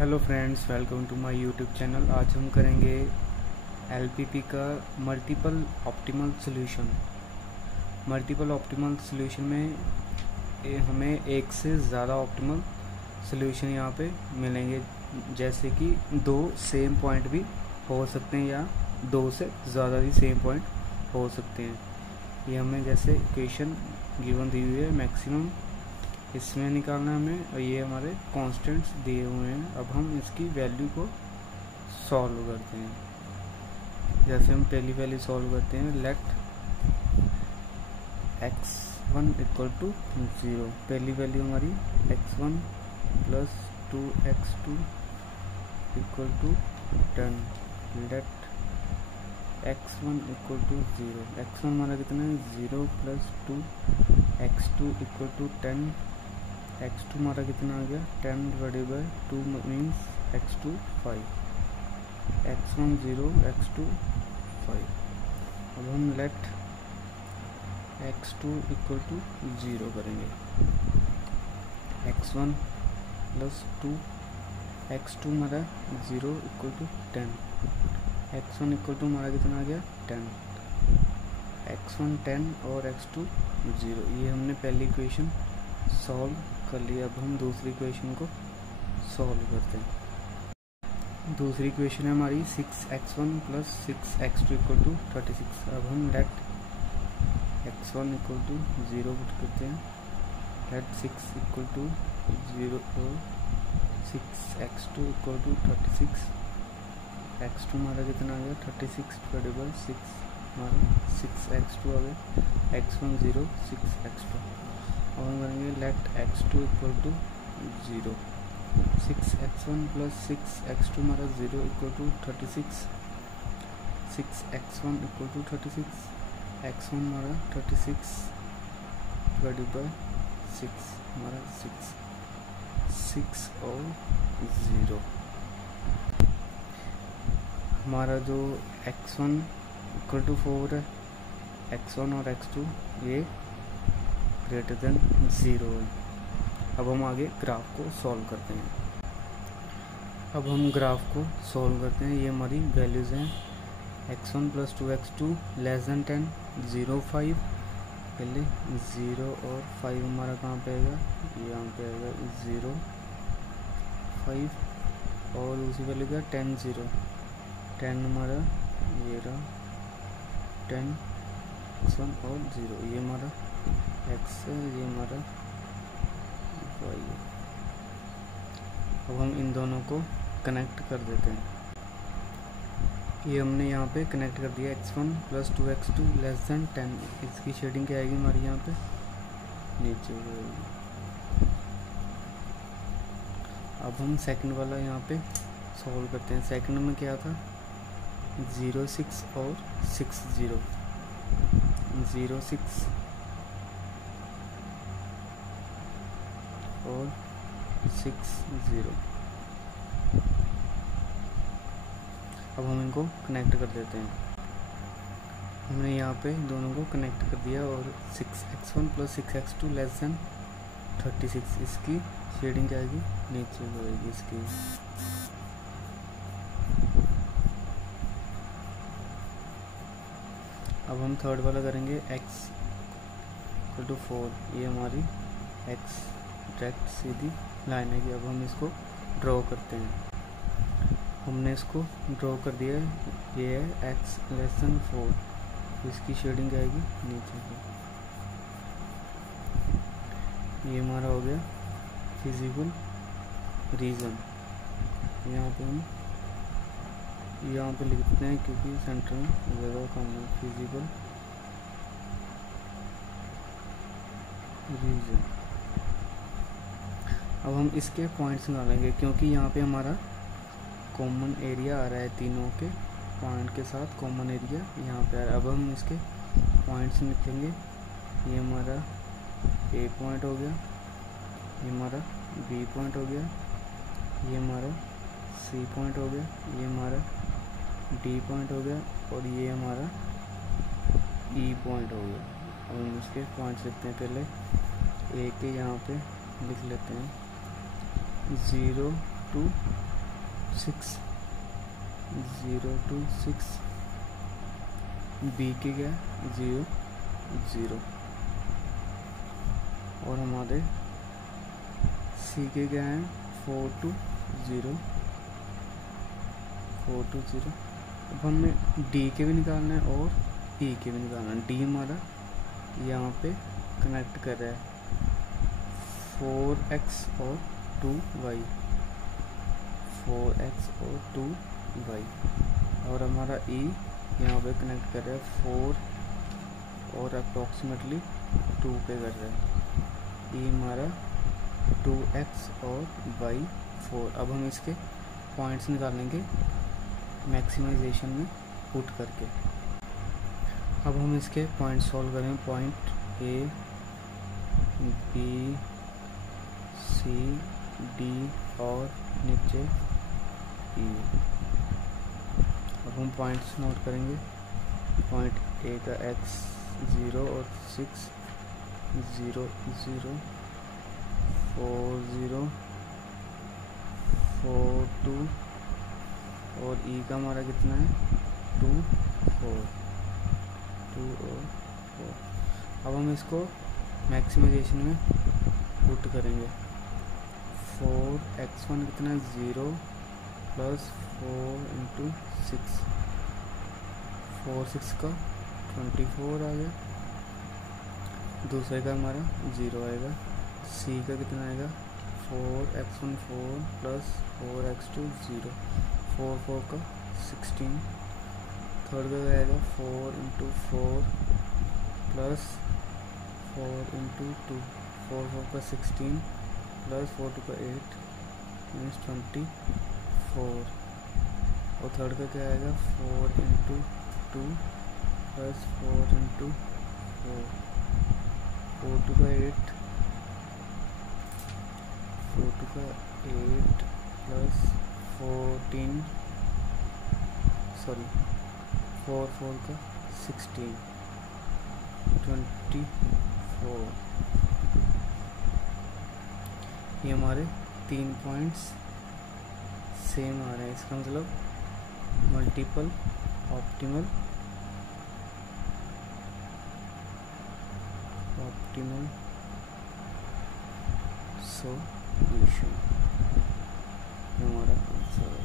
Hello friends, welcome to my YouTube channel. आज हम करेंगे एलपीपी का multiple optimal solution. Multiple optimal solution में हमें एक से ज़्यादा ऑप्टिमल सॉल्यूशन यहाँ पे मिलेंगे, जैसे कि दो सेम पॉइंट भी हो सकते हैं या दो से ज़्यादा भी सेम पॉइंट हो सकते हैं। ये हमें जैसे इक्वेशन गिवन दी हुई है, मैक्सिमम इसमें निकालना है हमें, और ये हमारे कांस्टेंट्स दिए हुए हैं। अब हम इसकी वैल्यू को सॉल्व करते हैं। जैसे हम पहली वैल्यू सॉल्व करते हैं, लेट x1 इक्वल टू 0। पहली वैल्यू हमारी x1 plus 2x2 equal to 10। Let x1 equal to 0। x1 हमारा कितना है 0 plus 2, x2 equal to 10। x2 हमारा कितना आ गया 10 divided by 2 means x2 5, x1 0, x2 5। अब हम लेट x2 इक्वल टू 0 करेंगे। x1 प्लस 2, x2 हमारा 0 equal to 10, x1 equal to हमारा कितना आ गया 10, x1 10 और x2 0। ये हमने पहली इक्वेशन सॉल्व कर लिया। अब हम दूसरी इक्वेशन को सॉल्व करते हैं। दूसरी इक्वेशन है हमारी 6x1 plus 6x2 equal to 36। अब हम late x1 equal to 0 put करते हैं, लेट 6 इक्वल टू 0 और 6x2 इक्वल टू 36। x2 हमारा कितना आ गया 36 डिवाइडेड बाई 6, हमारा 6x2 आ गया, x1 0, 6x2। और हम करेंगे late x2 equal to 0। 6x1 plus 6x2 हमारा 0 equal to 36, 6x1 equal to 36, x1 हमारा 36 डिवाइडेड बाई 6, हमारा 6 और 0। हमारा जो x1 इक्वल टू 4 है, x1 और x2 ये ग्रेटर देन 0 है। अब हम आगे ग्राफ को सॉल्व करते हैं। अब हम ग्राफ को सॉल्व करते हैं। ये हमारी वैल्यूज़ हैं, x1 plus 2x2 less than 10, 0 5। पहले 0 और 5 हमारा कहाँ पे आएगा, यहाँ पे आएगा 0 5, और उसी वैल्यू का 10 0, 10 हमारा ये रहा 10, x1 और 0। ये हमारा x है, ये हमारा y है। अब हम इन दोनों को कनेक्ट कर देते हैं। ये हमने यहाँ पे कनेक्ट कर दिया, x1 plus 2x2 less than 10। इसकी शेडिंग क्या आएगी हमारी यहाँ पे नीचे आएगी। अब हम सेकंड वाला यहाँ पे सॉल्व करते हैं। सेकंड में क्या था 0 6 और 6 0, 0 6 और 6 0। अब हम इनको कनेक्ट कर देते हैं। हमने यहाँ पे दोनों को कनेक्ट कर दिया, और 6x1 plus 6x2 less than 36। इसकी शेडिंग क्या आएगी नीचे होगी इसकी। अब हम थर्ड वाला करेंगे, x इक्वल टू 4। ये हमारी x डायरेक्ट सीधी लाइन है कि अब हम इसको ड्रॉ करते हैं। हमने इसको ड्रॉ कर दिया है, ये है x लेस देन 4, इसकी शेडिंग आएगी नीचे की। ये हमारा हो गया फिजिबल रीजन। यहाँ पे हम यहाँ पे लिखते हैं क्योंकि सेंटर में ज़्यादा कम है, फिजिबल रीजन। अब हम इसके पॉइंट्स निकालेंगे, क्योंकि यहाँ पे हमारा कॉमन एरिया आ रहा है, तीनों के पॉइंट के साथ कॉमन एरिया यहाँ पे आ रहा है। अब हम इसके पॉइंट्स लिखेंगे। ये हमारा A पॉइंट हो गया, ये हमारा B पॉइंट हो गया, ये हमारा C पॉइंट हो गया, ये हमारा D पॉइंट हो गया, और ये हमारा E पॉइंट हो गया। अब हम इसके पॉइंट्स लिखते हैं। पहले A के यहाँ पे लिख लेते हैं 0 to 6, 0 to 6, बी के क्या 0 0, और हमारे सी के क्या हैं 4 to 0 4 to 0। अब हमें डी के भी निकालना है और ई के भी निकालना है। डी हमारा यहाँ पे कनेक्ट कर रहा है 4x और 2y, 4x और 2y, और हमारा ई यहाँ पे कनेक्ट कर रहा है 4 और अप्रॉक्सीमेटली 2 पे कर रहा है। ई हमारा 2x और y 4। अब हम इसके पॉइंट्स निकालेंगे मैक्सिमाइजेशन में पुट करके। अब हम इसके पॉइंट सॉल्व करें। Point A, B, C, D और नीचे ई। अब हम पॉइंट्स नोट करेंगे। पॉइंट ए का x 0 और 6 0 0 4 0 4 2, और ई का हमारा कितना है 2 4 2 और 4। अब हम इसको मैक्सिमाइजेशन में पुट करेंगे। 4x1 कितना है 0 प्लस 4 इंटू 6, 4 6 का 24 आ गया। दूसरे का हमारा 0 आएगा। सी का कितना आएगा 4x1 4 प्लस 4x2 0, 4 4 का 16। थर्ड का आएगा 4 इंटू 4 प्लस 4 इंटू 2, 4 4 का 16 प्लस 4 2 का 8 मीन्स 24। और थर्ड का क्या आएगा 4 इंटू 2 प्लस 4 इंटू 4, 4 2 का 8, 4 2 का 8 प्लस 14 सॉरी 4 4 का 16 24। ये हमारे 3 पॉइंट्स सेम आ रहे हैं। इसका मतलब मल्टीपल ऑप्टिमल सॉल्यूशन हमारा आंसर है।